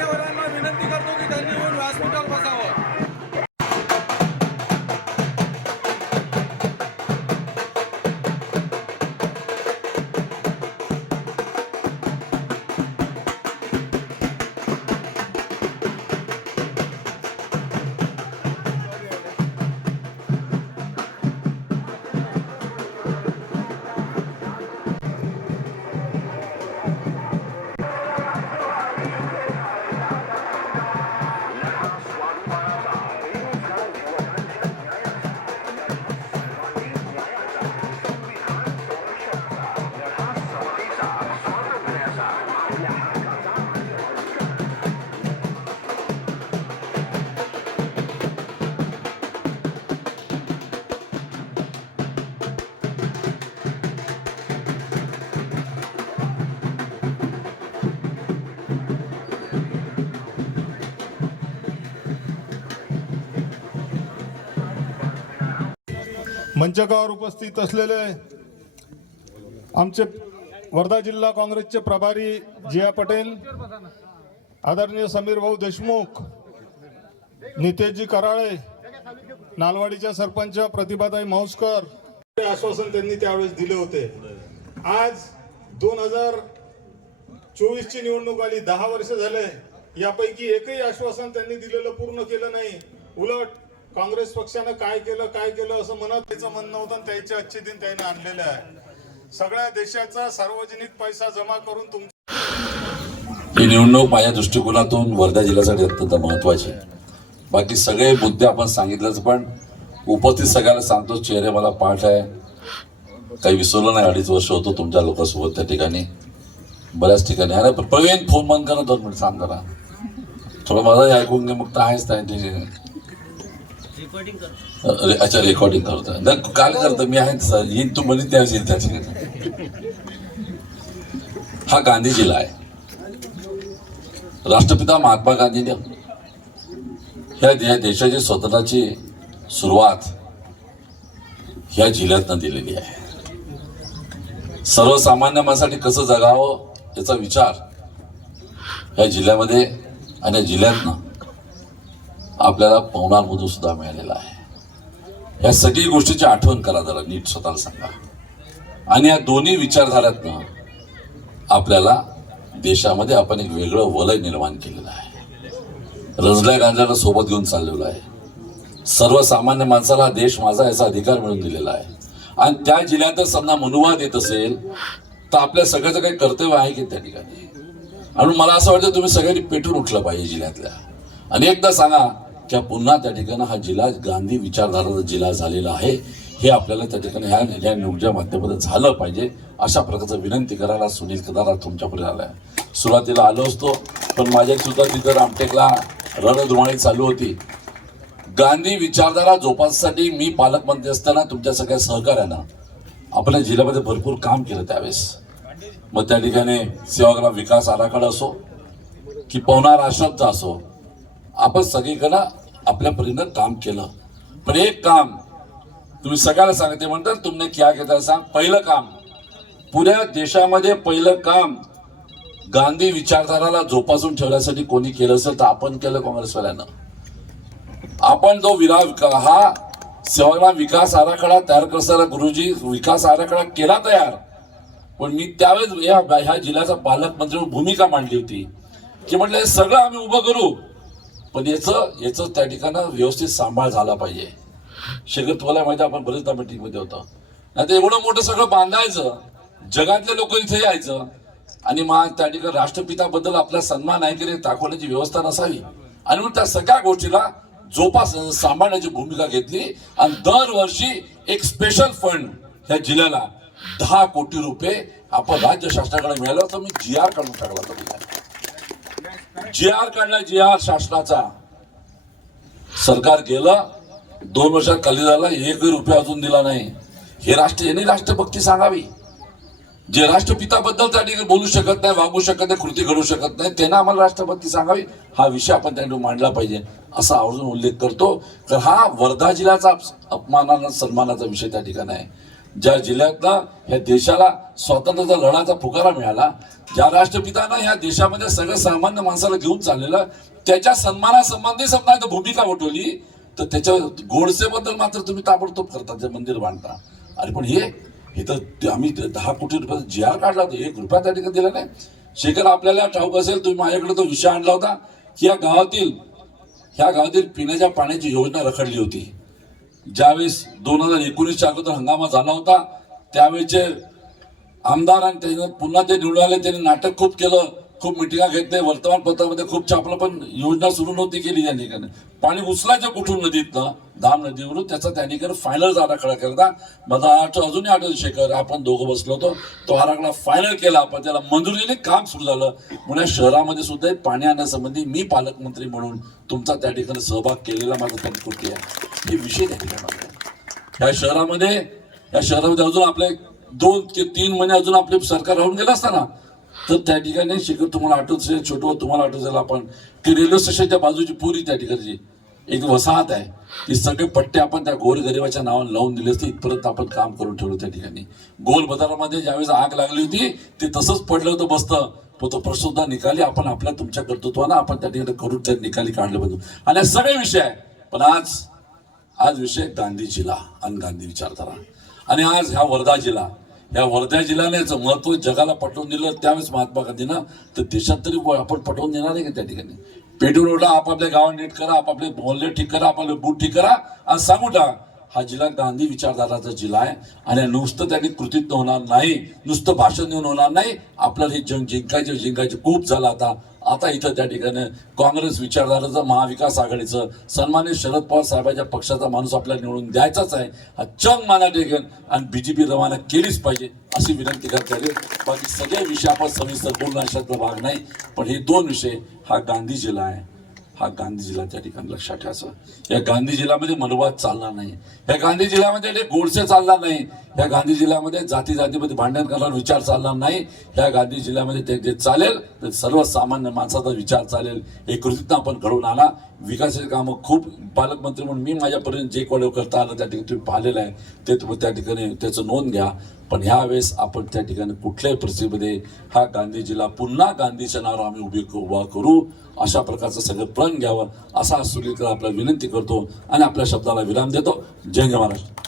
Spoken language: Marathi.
मान्यवरांना विनंती करतो की त्यांनी येऊन व्यासपीठावर बसावं. मंचकावर उपस्थित असलेले आमचे वर्धा जिल्हा काँग्रेसचे प्रभारी जिया पटेल, आदरणीय समीर भाऊ देशमुख, नितेशजी कराळे, नालवाडीच्या सरपंच प्रतिभाताई मौस्कर, आश्वासन त्यांनी त्यावेळेस दिले होते. आज 2024 ची निवडणूक आली, 10 वर्ष झाले, यापैकी एकही आश्वासन त्यांनी दिलेलं पूर्ण केलं नाही. उलट काँग्रेस पक्षानं काय केलं असं म्हणत त्याचं म्हणणं होतं. त्याचे आजचे दिन त्याने आणलेले आहे. सगळ्या देशाचा सार्वजनिक पैसा जमा करून ही निवडणूक माझ्या दृष्टिकोनातून वर्धा जिल्ह्यासाठी अत्यंत महत्वाची आहे. बाकी सगळे मुद्दे आपण सांगितलंच, पण उपस्थित सगळ्याला सांगतो, चेहरे मला पाठ आहे, काही विसरलं नाही. 2.5 वर्ष होतो तुमच्या लोकांसोबत त्या ठिकाणी, बऱ्याच ठिकाणी. अरे प्रवीण फोन बंद करा, 2 मिनिट सांग जरा, थोडं माझं ऐकून घे. मग तर आहेच नाही, अच्छा रेकॉर्डिंग करतो, काल करतो मी, आहे सर येईन तू म्हणे त्यावेळेस येईल. त्याची हा गांधी जिल्हा आहे. राष्ट्रपिता महात्मा गांधीने ह्या देशाची स्वतंत्राची सुरुवात ह्या जिल्ह्यातनं दिलेली आहे. सर्वसामान्य माणसासाठी कसं जगावं याचा विचार ह्या जिल्ह्यामध्ये आणि या जिल्ह्यातनं आपल्याला पवनारमधून सुद्धा मिळालेला आहे. या सगळी गोष्टीची आठवण करा जरा, नीट स्वतःला सांगा. आणि या दोन्ही विचारधाऱ्यातनं आपल्याला देशामध्ये आपण एक वेगळं वलय निर्माण केलेलं आहे. रजल्या गांजाला सोबत घेऊन चाललेलं आहे. सर्वसामान्य माणसाला देश माझा याचा अधिकार मिळवून दिलेला आहे. आणि त्या जिल्ह्यात समजा मनुवाद येत असेल तर आपल्या सगळ्याचं काही कर्तव्य आहे की त्या ठिकाणी. आणि मला असं वाटतं तुम्ही सगळ्यांनी पेटून उठलं पाहिजे जिल्ह्यातल्या. आणि एकदा सांगा की पुन्हा त्या ठिकाणी हा जिल्हा गांधी विचारधाराचा जिल्हा झालेला आहे, हे आपल्याला त्या ठिकाणी ह्या निवडणुकीच्या माध्यमातून झालं पाहिजे. अशा प्रकारचं विनंती करायला सुनील केदार तुमच्यापुढे आलाय. सुरुवातीला आलो असतो, पण माझ्या सुद्धा तिथं रामटेकला रणधुमाळी चालू होती. गांधी विचारधारा जोपासण्यासाठी मी पालकमंत्री असताना तुमच्या सगळ्या सहकार्यानं आपल्या जिल्ह्यामध्ये भरपूर काम केलं त्यावेळेस. मग त्या ठिकाणी सेवाग्राम विकास आराखडा असो की पवनार आश्रमचा असो, आपण सगळीकडं आपल्या परीनं काम केलं. पण एक काम तुम्ही सगळ्याला सांगते म्हणतात, तुमने क्या केलं सांग. पहिलं काम पुऱ्या देशामध्ये पहिलं काम गांधी विचारधाराला जोपासून ठेवण्यासाठी कोणी केलं असेल तर आपण केलं, काँग्रेसवाल्यानं. आपण जो हा सेवाग्राम विकास आराखडा तयार करताना गुरुजी विकास आराखडा केला तयार, पण मी त्यावेळेस ह्या जिल्ह्याचा पालकमंत्री भूमिका मांडली होती की म्हटलं हे सगळं आम्ही उभं करू, पण याचं त्या ठिकाणी व्यवस्थित सांभाळ झाला पाहिजे. शेखर तुम्हाला माहिती, आपण बरेचदा मीटिंगमध्ये होतो, नाही तर एवढं मोठं सगळं बांधायचं, जगातले लोक इथे यायचं आणि मग त्या ठिकाणी राष्ट्रपिताबद्दल आपला सन्मान आहे की नाही दाखवण्याची व्यवस्था नसावी. आणि मग त्या सगळ्या गोष्टीला सांभाळण्याची भूमिका घेतली. आणि दरवर्षी एक स्पेशल फंड ह्या जिल्ह्याला 10 कोटी रुपये आपण राज्य शासनाकडे मिळालं. तर मी GR काढून टाकला होता. GR काढला, GR शासनाचा. सरकार गेलं, 2 वर्षात खाली झाला, 1 रुपया अजून दिला नाही. हे यांनी राष्ट्रभक्ती सांगावी. जे राष्ट्रपिताबद्दल त्या ठिकाणी बोलू शकत नाही, वागू शकत नाही, कृती घडू शकत नाही, त्यांना आम्हाला राष्ट्रभक्ती सांगावी. हा विषय आपण त्यांनी मांडला पाहिजे असा आवर्जून उल्लेख करतो. तर हा वर्धा जिल्ह्याचा अपमानाचा सन्मानाचा विषय त्या ठिकाणी आहे. ज्या जिल्ह्यातला ह्या देशाला स्वातंत्र्याचा लढाचा पुकारा मिळाला, ज्या राष्ट्रपितानं ह्या देशामध्ये सगळ्या सामान्य माणसाला घेऊन चाललेलं, त्याच्या सन्मानासंबंधी समजा भूमिका वठवली, तर त्याच्या गोडसेबद्दल मात्र तुम्ही ताबडतोब करता, जे मंदिर बांधता. अरे पण हे तर आम्ही 10 कोटी रुपयाचा GR काढला होता, 1 रुपया त्या ठिकाणी दिला नाही. शेखर आपल्याला ठाऊक असेल, तुम्ही माझ्याकडे तो विषय आणला होता की ह्या गावातील पिण्याच्या पाण्याची योजना रखडली होती. ज्यावेळेस 2019च्या अगोदर हंगामा झाला होता, त्यावेळेचे आमदार आणि त्याने पुन्हा ते निवडून आले, त्यांनी नाटक खूप केलं, खूप मिटिंगा घेतले, वर्तमानपत्रामध्ये खूप छापलं, पण योजना सुरू नव्हती केली. त्या ठिकाणी पाणी उचलायचं कुठून नदीतनं, धाम नदीवरून, त्याचा त्या ठिकाणी फायनल आराखडा केला. माझा अजूनही आठवतं शेखर, आपण दोघं बसलो होतो, तो आराखडा फायनल केला, आपण त्याला मंजुरी दिली, काम सुरू झालं. पुण्या शहरामध्ये सुद्धा पाणी आणण्यासंबंधी मी पालकमंत्री म्हणून तुमचा त्या ठिकाणी सहभाग केलेला माझा पंचकृती आहे. हे विषय त्या ठिकाणी या शहरामध्ये अजून आपले 2 ते 3 महिने अजून आपले सरकार राहून गेलं असताना, तर त्या ठिकाणी शिखर तुम्हाला आठवत असेल, छोटं तुम्हाला आठवत असेल, आपण की रेल्वे स्टेशनच्या बाजूची पुरी त्या ठिकाणची एक वसाहत आहे, ती सगळे पट्टे आपण त्या गोरगरिबाच्या नावाने लावून दिले असते, इथपर्यंत आपण काम करून ठेवलं. त्या ठिकाणी गोल बाजारामध्ये ज्यावेळेस आग लागली होती, ते तसंच पडलं होतं बसतं, पण तो प्रश्न सुद्धा निकाली आपण आपल्या तुमच्या कर्तृत्वानं आपण त्या ठिकाणी करून त्या निकाली काढलं पाहिजे. आणि हे सगळे विषय आहे, पण आज विषय गांधीजीला आणि गांधी विचारधारा. आणि आज ह्या वर्धा जिल्ह्याने याचं महत्व जगाला पटवून दिलं. त्यावेळेस महात्मा गांधींना, तर देशात तरी आपण पटवून देणार आहे का? त्या ठिकाणी पेटून उठा, आपापल्या गावात नीट करा, आपापले मोहल्ले ठीक करा, आपापले बूट ठीक करा आणि सांगू टाका, हा जिल्हा गांधी विचारधाराचा जिल्हा आहे. आणि नुसतं त्यांनी कृतीत होणार नाही, नुसतं भाषण देऊन होणार नाही. आपल्याला हे जंग जिंकायचे खूप झालं. आता इथं त्या ठिकाणी काँग्रेस विचारधाराचं, महाविकास आघाडीचं, सन्मानित शरद पवार साहेबांच्या पक्षाचा माणूस आपल्याला निवडून द्यायचाच आहे. हा जंग माना टेकन आणि BJP रवाना केलीच पाहिजे अशी विनंती करता येईल. बाकी सगळे विषय आपण सविस्तर बोलणं अशातला भाग नाही, पण हे 2 विषय, हा गांधी जिल्हा आहे, हा गांधी जिल्हा त्या ठिकाणी लक्षात ठेवायचं. या गांधी जिल्ह्यामध्ये मनोवाद चालणार नाही, या गांधी जिल्ह्यामध्ये गोडसे चालणार नाही, या गांधी जिल्ह्यामध्ये जातीमध्ये भांडण करणारा विचार चालणार नाही. या गांधी जिल्ह्यामध्ये ते जे चालेल ते सर्वसामान्य माणसाचा विचार चालेल. हे कृतीतनं आपण घडवून आणा. विकासाचे कामं खूप पालकमंत्री म्हणून मी माझ्यापर्यंत जे कोण करता आलं त्या ठिकाणी तुम्ही पाहिलेलं आहे, ते तुम्ही त्या ठिकाणी त्याचं नोंद घ्या. पण ह्या वेळेस आपण त्या ठिकाणी कुठल्याही परिस्थितीमध्ये हा गांधी जिल्हा पुन्हा गांधीच्या नावावर आम्ही उभा करू, अशा प्रकारचं सगळं प्रण घ्यावं, असा सुलीकर आपल्याला विनंती करतो आणि आपल्या शब्दाला विराम देतो. जय महाराष्ट्र.